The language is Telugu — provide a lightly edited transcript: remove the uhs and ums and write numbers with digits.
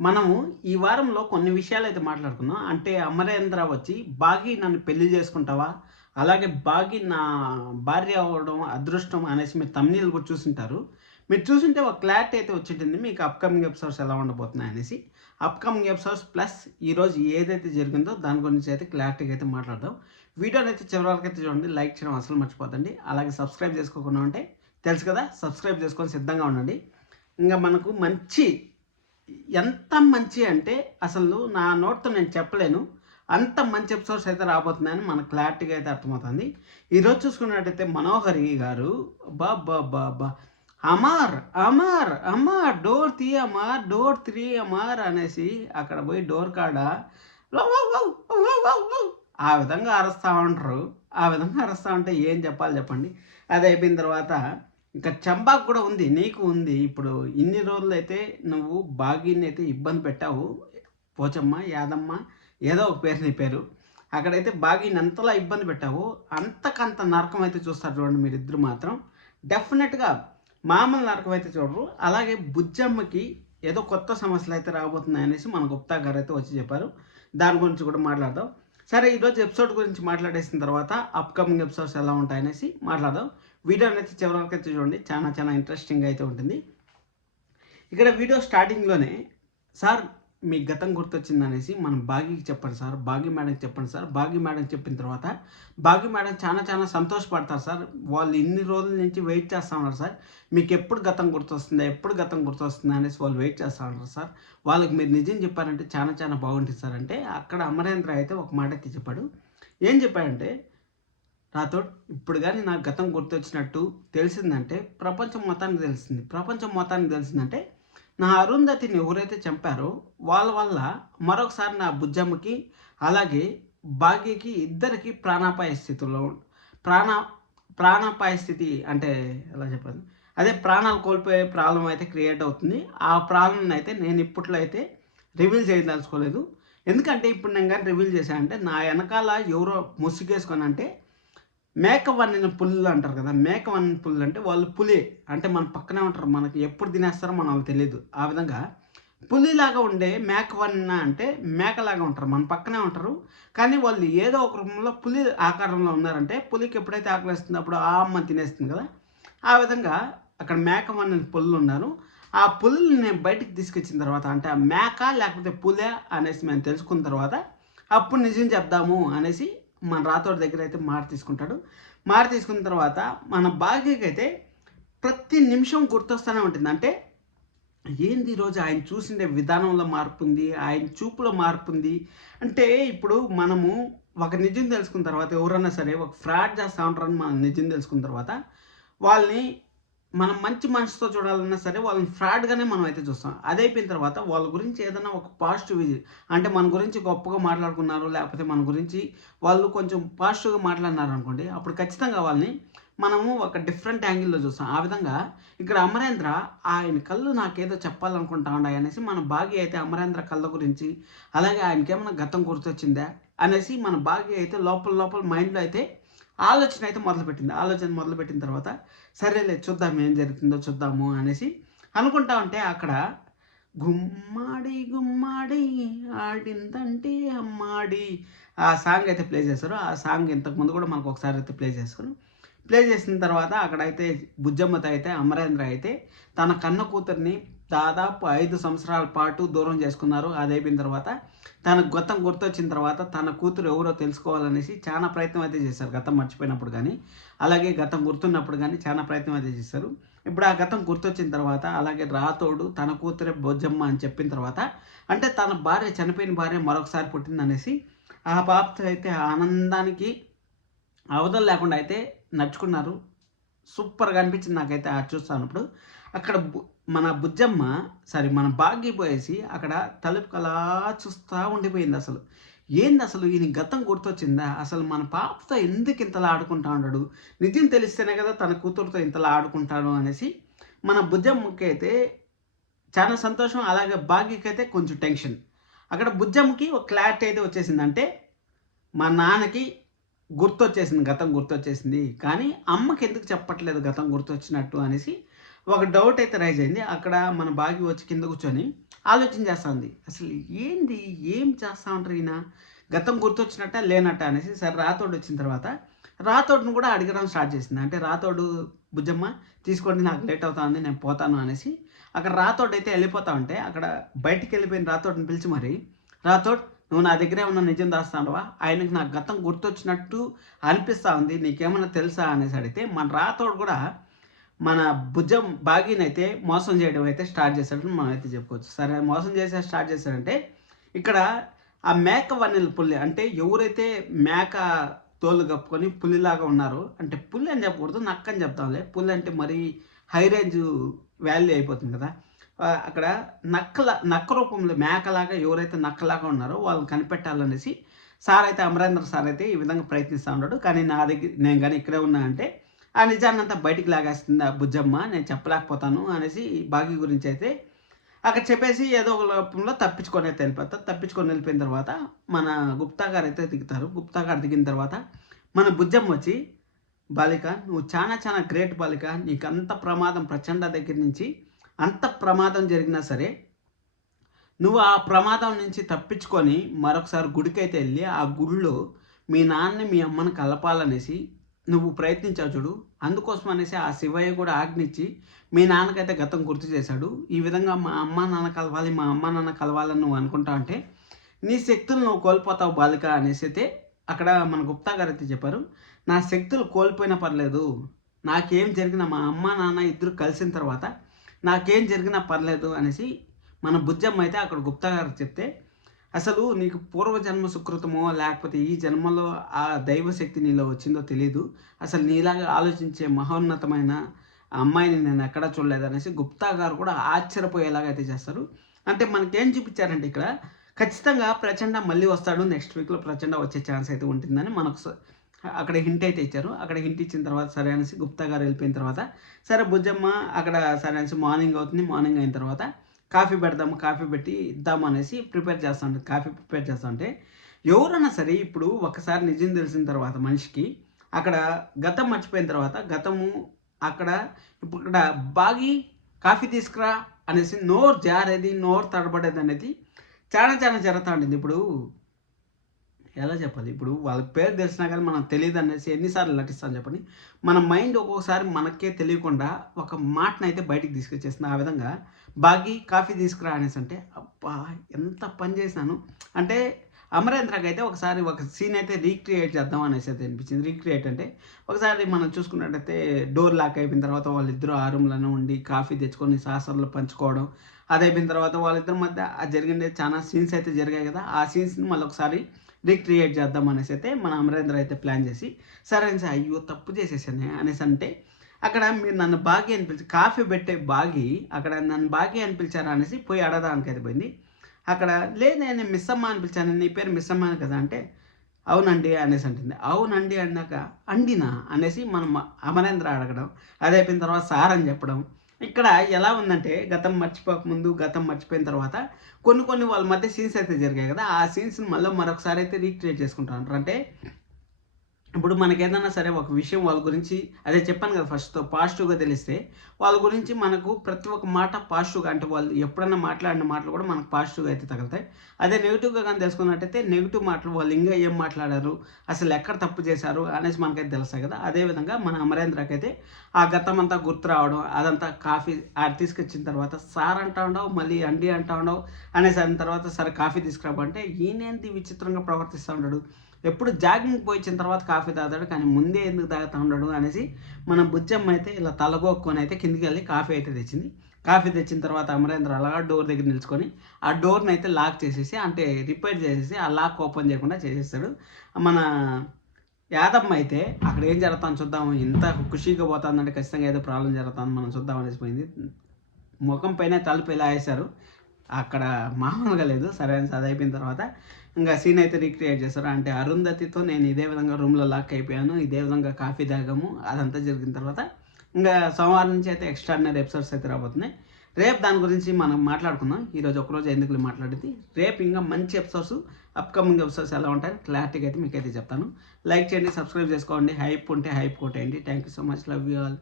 మనము ఈ వారంలో కొన్ని విషయాలైతే మాట్లాడుకుందాం. అంటే అమరేంద్ర వచ్చి "బాగి నన్ను పెళ్లి చేసుకుంటావా? అలాగే బాగి నా భార్య అవ్వడం అదృష్టం" అనేసి మీరు థంబ్‌నెయిల్ కూడా చూసుంటారు. మీరు చూసుంటే ఒక క్లారిటీ అయితే వచ్చుంటుంది మీకు అప్‌కమింగ్ ఎపిసోడ్స్ ఎలా ఉండబోతున్నాయనేసి. అప్‌కమింగ్ ఎపిసోడ్స్ ప్లస్ ఈరోజు ఏదైతే జరిగిందో దాని గురించి అయితే క్లారిటీగా అయితే మాట్లాడదాం. వీడియోనైతే చివరి వరకైతే చూడండి. లైక్ చేయడం అస్సలు మర్చిపోద్దండి. అలాగే సబ్స్క్రైబ్ చేసుకోకుండా ఉంటే తెలుసు కదా! సబ్స్క్రైబ్ చేసుకొని సిద్ధంగా ఉండండి. ఇంగ మనకు ఎంత మంచి అంటే అసలు నా నోటితో నేను చెప్పలేను. అంత మంచి ఎపిసోడ్స్ అయితే రాబోతున్నాయని మనకు క్లారిటీగా అయితే అర్థమవుతుంది. ఈరోజు చూసుకున్నట్టయితే మనోహరి గారు అబ్బబ్బబ్బబ్బా! అమర్, అమర్, అమర్ డోర్ తీ అమర్, డోర్ తీ అమర్ అనేసి అక్కడ పోయి డోర్ కాడ వవ్ వవ్ వవ్ వవ్ వవ్ వవ్ ఆ విధంగా అరుస్తా ఉంటారు. ఆ విధంగా అరుస్తా ఉంటే ఏం చెప్పాలి చెప్పండి. అది అయిపోయిన తర్వాత ఇంకా చంపాకు కూడా ఉంది. నీకు ఉంది. ఇప్పుడు ఇన్ని రోజులైతే నువ్వు భాగీనైతే ఇబ్బంది పెట్టావు. పోచమ్మ, యాదమ్మ ఏదో ఒక పేరు నీ పేరు. అక్కడైతే భాగీని ఎంతలా ఇబ్బంది పెట్టావో అంతకంత నరకం అయితే చూస్తారు చూడండి మీరిద్దరు మాత్రం. డెఫినెట్‌గా మామూలు నరకం అయితే చూడరు. అలాగే బుజ్జమ్మకి ఏదో కొత్త సమస్యలైతే రాబోతున్నాయనేసి మన గుప్తా గారైతే వచ్చి చెప్పారు. దాని గురించి కూడా మాట్లాడదాం. సరే ఈరోజు ఎపిసోడ్ గురించి మాట్లాడేసిన తర్వాత అప్‌కమింగ్ ఎపిసోడ్స్ ఎలా ఉంటాయనేసి మాట్లాడదాం. వీడియో అనేది చివరి వరకు అయితే చూడండి. చాలా ఇంట్రెస్టింగ్‌గా అయితే ఉంటుంది. ఇక్కడ వీడియో స్టార్టింగ్‌లోనే సార్ మీ గతం గుర్తొచ్చిందనేసి మనం బాగీకి చెప్పండి సార్, బాగీ మేడంకి చెప్పండి సార్, బాగీ మేడంకి చెప్పిన తర్వాత బాగీ మేడం చాలా సంతోషపడతారు సార్. వాళ్ళు ఇన్ని రోజుల నుంచి వెయిట్ చేస్తా ఉన్నారు సార్. మీకెప్పుడు గతం గుర్తొస్తుందా? ఎప్పుడు గతం గుర్తొస్తుందా? అనేసి వాళ్ళు వెయిట్ చేస్తా ఉన్నారు సార్. వాళ్ళకి మీరు నిజం చెప్పారంటే చాలా బాగుంటుంది సార్ అంటే అక్కడ అమరేంద్ర అయితే ఒక మాట అయితే చెప్పాడు. ఏం చెప్పాడంటే రాథోడ్ ఇప్పుడు గాని నాకు గతం గుర్తొచ్చినట్టు తెలిసిందంటే ప్రపంచం మొత్తానికి తెలిసింది. ప్రపంచం మొత్తానికి తెలిసిందంటే నా అరుంధతిని ఎవరైతే చంపారో వాళ్ళ వల్ల మరొకసారి నా బుజ్జమ్మకి అలాగే భాగ్యకి ఇద్దరికి ప్రాణాపాయ స్థితిలో ప్రాణ ప్రాణాపాయ స్థితి అంటే ఎలా చెప్పాలి? అదే ప్రాణాలు కోల్పోయే ప్రాబ్లం అయితే క్రియేట్ అవుతుంది. ఆ ప్రాబ్లమ్‌ని అయితే నేను ఇప్పట్లో అయితే రివీల్ చేయదలుచుకోలేదు. ఎందుకంటే ఇప్పుడు నేను గాని రివీల్ చేశానంటే నా ఎనకాల ఎవరో ముసుగేసుకొనంటే మేక వన్నిన పులులు అంటారు కదా! మేక వన్నిన పులులు అంటే వాళ్ళు పులే. అంటే మన పక్కనే ఉంటారు. మనకి ఎప్పుడు తినేస్తారో మనకు తెలీదు. ఆ విధంగా పులిలాగా ఉండే మేక వన్నిన అంటే మేకలాగా ఉంటారు. మన పక్కనే ఉంటారు. కానీ వాళ్ళు ఏదో ఒక రూపంలో పులి ఆకారంలో ఉన్నారంటే పులికి ఎప్పుడైతే ఆకలేస్తుందో అప్పుడు ఆ అమ్మ తినేస్తుంది కదా! ఆ విధంగా అక్కడ మేక వన్నిన పులులున్నారు. ఆ పులుల్ని నేను బయటికి తీసుకొచ్చిన తర్వాత అంటే ఆ మేక లేకపోతే పులా అనేసి మేము తెలుసుకున్న తర్వాత అప్పుడు నిజం చెప్దాము అనేసి మన రాథోడ్ దగ్గర అయితే మాట తీసుకుంటాడు. మాట తీసుకున్న తర్వాత మన భాగ్యకైతే ప్రతి నిమిషం గుర్తొస్తూనే ఉంటుంది. అంటే ఏంది ఈరోజు ఆయన చూసిండే విధానంలో మార్పుంది. ఆయన చూపులో మార్పుంది. అంటే ఇప్పుడు మనము ఒక నిజం తెలుసుకున్న తర్వాత ఎవరన్నా సరే ఒక ఫ్రాడ్ చేస్తా ఉంటారని మనం నిజం తెలుసుకున్న తర్వాత వాళ్ళని మనం మంచి మనసుతో చూడాలన్నా సరే వాళ్ళని ఫ్రాడ్‌గానే మనం అయితే చూస్తాం. అదయిపోయిన తర్వాత వాళ్ళ గురించి ఏదన్నా ఒక పాజిటివ్ అంటే మన గురించి గొప్పగా మాట్లాడుకున్నారు. లేకపోతే మన గురించి వాళ్ళు కొంచెం పాజిటివ్‌గా మాట్లాడినారనుకోండి. అప్పుడు ఖచ్చితంగా వాళ్ళని మనము ఒక డిఫరెంట్ యాంగిల్‌లో చూస్తాం. ఆ విధంగా ఇక్కడ అమరేంద్ర ఆయన కళ్ళు నాకేదో చెప్పాలనుకుంటా ఉన్నాయనేసి మన భాగ్య అయితే అమరేంద్ర కళ్ళ గురించి అలాగే ఆయనకేమన్నా గతం గుర్తొచ్చిందా అనేసి మన భాగ్య అయితే లోపల మైండ్‌లో అయితే ఆలోచన అయితే మొదలుపెట్టింది. ఆలోచన మొదలుపెట్టిన తర్వాత సరేలే చూద్దాం ఏం జరుగుతుందో చూద్దాము అనేసి అనుకుంటా ఉంటే అక్కడ గుమ్మాడి గుమ్మాడి ఆడిందంటే అమ్మాడి ఆ సాంగ్ అయితే ప్లే చేశారు. ఆ సాంగ్ ఇంతకుముందు కూడా మనకు ఒకసారి అయితే ప్లే చేశారు. ప్లే చేసిన తర్వాత అక్కడైతే బుజ్జమ్మతో అయితే అమరేంద్ర అయితే తన కన్న కూతుర్ని దాదాపు 5 సంవత్సరాల పాటు దూరం చేసుకున్నారు. అది అయిపోయిన తర్వాత తనకు గతం గుర్తొచ్చిన తర్వాత తన కూతురు ఎవరో తెలుసుకోవాలనేసి చాలా ప్రయత్నం అయితే చేశారు. గతం మర్చిపోయినప్పుడు గానీ, అలాగే గతం గుర్తున్నప్పుడు గానీ చాలా ప్రయత్నం అయితే చేశారు. ఇప్పుడు ఆ గతం గుర్తొచ్చిన తర్వాత అలాగే రాతోడు తన కూతురే బొజ్జమ్మ అని చెప్పిన తర్వాత అంటే తన భార్య చనిపోయిన భార్య మరొకసారి పుట్టిందనేసి ఆ పాపతో అయితే ఆనందానికి అవధులు లేకుండా అయితే నడుచుకున్నారు. సూపర్‌గా అనిపించింది నాకైతే అది చూస్తానప్పుడు. అక్కడ మన బుజ్జమ్మ మన భాగ్య పోయేసి అక్కడ తలుపుకలా చూస్తా ఉండిపోయిందసలు. ఏందసలు ఈయన గతం గుర్తొచ్చిందా? అసలు మన పాపతో ఎందుకు ఇంతలా ఆడుకుంటా ఉన్నాడు? నిజం తెలిస్తేనే కదా తన కూతురుతో ఇంతలా ఆడుకుంటాడు అనేసి మన బుజ్జమ్మకైతే చాలా సంతోషం. అలాగే భాగ్యకైతే కొంచెం టెన్షన్. అక్కడ బుజ్జమ్మకి ఒక క్లారిటీ అయితే వచ్చేసింది. అంటే మా నాన్నకి గుర్తొచ్చేసింది. గతం గుర్తొచ్చేసింది. కానీ అమ్మకెందుకు చెప్పట్లేదు గతం గుర్తొచ్చినట్టు అనేసి ఒక డౌట్ అయితే రైజ్ అయింది. అక్కడ మన భాగి వచ్చి కింద కూర్చొని ఆలోచన చేస్తా ఉంది. అసలు ఏంది? ఏం చేస్తా ఉంటారు ఈయన? గతం గుర్తొచ్చినట్టా? లేనట్టా? అనేసి సరే రాతోడు వచ్చిన తర్వాత రాతోడుని కూడా అడగడం స్టార్ట్ చేసింది. అంటే రాతోడు బుజ్జమ్మ తీసుకోండి నాకు లేట్ అవుతుంది నేను పోతాను అనేసి అక్కడ రాతోడైతే వెళ్ళిపోతా ఉంటే అక్కడ బయటికి వెళ్ళిపోయిన రాతోడిని పిలిచి మరి రాతోడ్ నువ్వు నా దగ్గరే ఉన్న నిజం దాస్తానువా? ఆయనకి నా గతం గుర్తొచ్చినట్టు అనిపిస్తూ ఉంది. నీకేమన్నా తెలుసా అనేసి అడిగితే మన రాతోడు కూడా మన భుజం భాగీనైతే మోసం చేయడం అయితే స్టార్ట్ చేశాడని మనం అయితే చెప్పుకోవచ్చు. సరే మోసం చేసే స్టార్ట్ చేశాడంటే ఇక్కడ ఆ మేక వన్నెల పుల్లి అంటే ఎవరైతే మేక తోలు కప్పుకొని పులిలాగా ఉన్నారో అంటే పులి అని చెప్పకూడదు నక్క అని చెప్తాంలే. పులి అంటే మరీ హై రేంజ్ వాల్యూ అయిపోతుంది కదా. అక్కడ నక్క రూపంలో మేకలాగా ఎవరైతే నక్కలాగా ఉన్నారో వాళ్ళని కనిపెట్టాలనేసి సార్ అయితే అమరేంద్ర సార్ అయితే ఈ విధంగా ప్రయత్నిస్తూ ఉన్నాడు. కానీ నా దగ్గర నేను కానీ ఇక్కడే ఉన్నా అంటే ఆ నిజాన్ని అంతా బయటికి లాగేస్తుంది ఆ బుజ్జమ్మ, నేను చెప్పలేకపోతాను అనేసి భాగి గురించి అయితే అక్కడ చెప్పేసి ఏదో ఒక రూపంలో తప్పించుకొని అయితే వెళ్ళిపోతారు. తప్పించుకొని వెళ్ళిపోయిన తర్వాత మన గుప్తా గారు అయితే దిగుతారు. గుప్తా గారు దిగిన తర్వాత మన బుజ్జమ్మ వచ్చి బాలిక నువ్వు చాలా గ్రేట్ బాలిక, నీకు అంత ప్రమాదం ప్రచండ దగ్గర నుంచి అంత ప్రమాదం జరిగినా సరే నువ్వు ఆ ప్రమాదం నుంచి తప్పించుకొని మరొకసారి గుడికైతే వెళ్ళి ఆ గుడిలో మీ నాన్నని మీ అమ్మని కలపాలనేసి నువ్వు ప్రయత్నించావు చూడు. అందుకోసం అనేసి ఆ శివయ్య కూడా ఆజ్ఞించి మీ నాన్నకైతే గతం గుర్తు చేశాడు. ఈ విధంగా మా అమ్మ నాన్న కలవాలి మా అమ్మ నాన్న కలవాలని నువ్వు అనుకుంటా అంటే నీ శక్తులు నువ్వు కోల్పోతావు బాలిక అనేసి అయితే అక్కడ మన గుప్తా గారు అయితే చెప్పారు. నా శక్తులు కోల్పోయినా పర్లేదు, నాకేం జరిగినా మా అమ్మ నాన్న ఇద్దరు కలిసిన తర్వాత నాకేం జరిగినా పర్లేదు అనేసి మన బుజ్జమ్మ అయితే అక్కడ గుప్తా గారు చెప్తే అసలు నీకు పూర్వజన్మ సుకృతమో లేకపోతే ఈ జన్మలో ఆ దైవశక్తి నీలో వచ్చిందో తెలీదు, అసలు నీలాగా ఆలోచించే మహోన్నతమైన అమ్మాయిని నేను ఎక్కడా చూడలేదు అనేసి గుప్తా గారు కూడా ఆశ్చర్యపోయేలాగా అయితే చేస్తారు. అంటే మనకేం చూపించారంటే ఇక్కడ ఖచ్చితంగా ప్రచండ మళ్ళీ వస్తాడు, నెక్స్ట్ వీక్లో ప్రచండ వచ్చే ఛాన్స్ అయితే ఉంటుందని మనకు అక్కడ హింట్ అయితే ఇచ్చారు. అక్కడ హింట్ ఇచ్చిన తర్వాత సరే అనేసి గుప్తా గారు వెళ్ళిపోయిన తర్వాత సరే బుజ్జమ్మ అక్కడ సరే అనేసి మార్నింగ్ అవుతుంది. మార్నింగ్ అయిన తర్వాత కాఫీ పెడదాము, కాఫీ పెట్టి ఇద్దాము అనేసి ప్రిపేర్ చేస్తూ ఉంటారు. కాఫీ ప్రిపేర్ చేస్తూ ఉంటే ఎవరైనా సరే ఇప్పుడు ఒకసారి నిజం తెలిసిన తర్వాత మనిషికి అక్కడ గతం మర్చిపోయిన తర్వాత గతము అక్కడ ఇప్పుడు ఇక్కడ బాగి కాఫీ తీసుకురా అనేసి నోరు జారేది నోరు తడబడేది అనేది చాలా జరుగుతూ ఉంటుంది. ఇప్పుడు ఎలా చెప్పాలి, ఇప్పుడు వాళ్ళ పేరు తెలిసినా కానీ మనం తెలియదు అనేసి ఎన్నిసార్లు నటిస్తాను చెప్పండి. మన మైండ్ ఒక్కొక్కసారి మనకే తెలియకుండా ఒక మాటనైతే బయటికి తీసుకొచ్చేస్తుంది. ఆ విధంగా బాగి కాఫీ తీసుకురా అనేసి అంటే అబ్బా ఎంత పని చేసినాను అంటే అమరేంద్రకి అయితే ఒకసారి ఒక సీన్ అయితే రీక్రియేట్ చేద్దాం అనేసి అయితే అనిపించింది. రీక్రియేట్ అంటే ఒకసారి మనం చూసుకున్నట్టయితే డోర్ లాక్ అయిపోయిన తర్వాత వాళ్ళిద్దరూ ఆ రూమ్లోనే ఉండి కాఫీ తెచ్చుకొని సాసర్లు పంచుకోవడం, అది అయిపోయిన తర్వాత వాళ్ళిద్దరి మధ్య జరిగిన చాలా సీన్స్ అయితే జరిగాయి కదా. ఆ సీన్స్ని మళ్ళీ ఒకసారి రీక్రియేట్ చేద్దాం అనేసి అయితే మన అమరేంద్ర అయితే ప్లాన్ చేసి సరే అనేసి అయ్యో తప్పు చేసేసానే అనేసి అంటే అక్కడ మీరు నన్ను బాగి అని పిలిచి కాఫీ పెట్టే బాగి అక్కడ నన్ను బాగి అని పిలిచారా అనేసి పోయి అడగడానికి అయితే పోయింది. అక్కడ లేదు నేను మిస్సమ్మ అని పిలిచాను, నీ పేరు మిస్సమ్మ అని కదా అంటే అవునండి అనేసి అంటుంది. అవునండి అన్నాక అండినా అనేసి మనం అమరేంద్ర అడగడం, అది అయిపోయిన తర్వాత సార్ అని చెప్పడం. ఇక్కడ ఎలా ఉందంటే గతం మర్చిపోకముందు గతం మర్చిపోయిన తర్వాత కొన్ని వాళ్ళ మధ్య సీన్స్ అయితే జరిగాయి కదా. ఆ సీన్స్ని మరొకసారి అయితే రీక్రియేట్ చేసుకుంటారు. అంటే ఇప్పుడు మనకి ఏదైనా సరే ఒక విషయం వాళ్ళ గురించి అదే చెప్పాను కదా ఫస్ట్తో పాజిటివ్గా తెలిస్తే వాళ్ళ గురించి మనకు ప్రతి ఒక్క మాట పాజిటివ్గా అంటే వాళ్ళు ఎప్పుడన్నా మాట్లాడిన మాటలు కూడా మనకు పాజిటివ్గా అయితే తగులుతాయి. అదే నెగిటివ్గా కానీ తెలుసుకున్నట్టయితే నెగిటివ్ మాటలు వాళ్ళు ఇంకా ఏం మాట్లాడారు అసలు ఎక్కడ తప్పు చేశారు అనేసి మనకైతే తెలుస్తాయి కదా. అదేవిధంగా మన అమరేంద్రకి అయితే ఆ గతం అంతా గుర్తు రావడం అదంతా కాఫీ తీసుకొచ్చిన తర్వాత సార్ అంటా ఉండవు మళ్ళీ అండి అంటా ఉండవు అనేసి అన్న తర్వాత సరే కాఫీ తీసుకురాబంటే ఈయనేంటి విచిత్రంగా ప్రవర్తిస్తూ ఉన్నాడు, ఎప్పుడు జాగింగ్ పోయించిన తర్వాత కాఫీ తాగుతాడు కానీ ముందే ఎందుకు తాగుతూ ఉన్నాడు అనేసి మన బుజ్జమ్మ అయితే ఇలా తలగొక్కొని అయితే కిందికి వెళ్ళి కాఫీ అయితే తెచ్చింది. కాఫీ తెచ్చిన తర్వాత అమరేంద్ర అలా డోర్ దగ్గర నిల్చుకొని ఆ డోర్ని అయితే లాక్ చేసేసి అంటే రిపేర్ చేసేసి ఆ లాక్ ఓపెన్ చేయకుండా చేసేస్తాడు. మన యాదమ్మ అయితే అక్కడ ఏం జరుగుతుందో చూద్దాము, ఇంత ఖుషీగా పోతుందంటే ఖచ్చితంగా ఏదో ప్రాబ్లం జరుగుతుంది మనం చూద్దాం అనేసి పోయింది. ముఖం పైన తలుపు ఇలా వేశారు, అక్కడ మామూలుగా లేదు. సరే అని అది అయిపోయిన తర్వాత ఇంకా సీన్ అయితే రీక్రియేట్ చేస్తారు. అంటే అరుంధతితో నేను ఇదే విధంగా రూమ్లో లాక్ అయిపోయాను, ఇదే విధంగా కాఫీ తాగాము, అదంతా జరిగిన తర్వాత ఇంకా సోమవారం నుంచి అయితే ఎక్స్ట్రాడినరీ ఎపిసోడ్స్ అయితే రాబోతున్నాయి. రేపు దాని గురించి మనం మాట్లాడుకుందాం. ఈరోజు ఒకరోజు ఎందుకు మాట్లాడేది, రేపు ఇంకా మంచి ఎపిసోడ్స్ అప్కమింగ్ ఎపిసోడ్స్ ఎలా ఉంటాయి క్లారిటీగా అయితే మీకైతే చెప్తాను. లైక్ చేయండి, సబ్స్క్రైబ్ చేసుకోండి, హైప్ ఉంటే హైప్ కొట్టేయండి. Thank you so much, love you all.